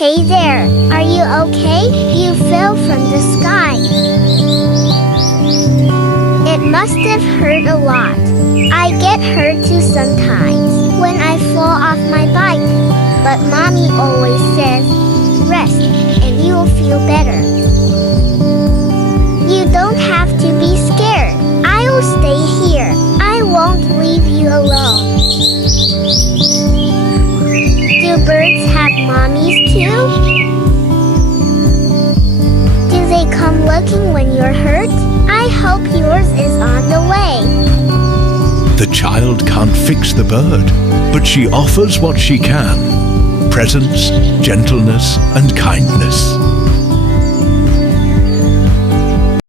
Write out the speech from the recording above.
Hey there, are you okay? You fell from the sky. It must have hurt a lot. I get hurt too sometimes when I fall off my bike. But mommy always says, rest and you'll feel better. You don't have to be scared. I'll stay here. I won't leave you alone. Do birds have mommies too? Do they come looking when you're hurt? I hope yours is on the way. The child can't fix the bird, but she offers what she can: presence, gentleness, and kindness.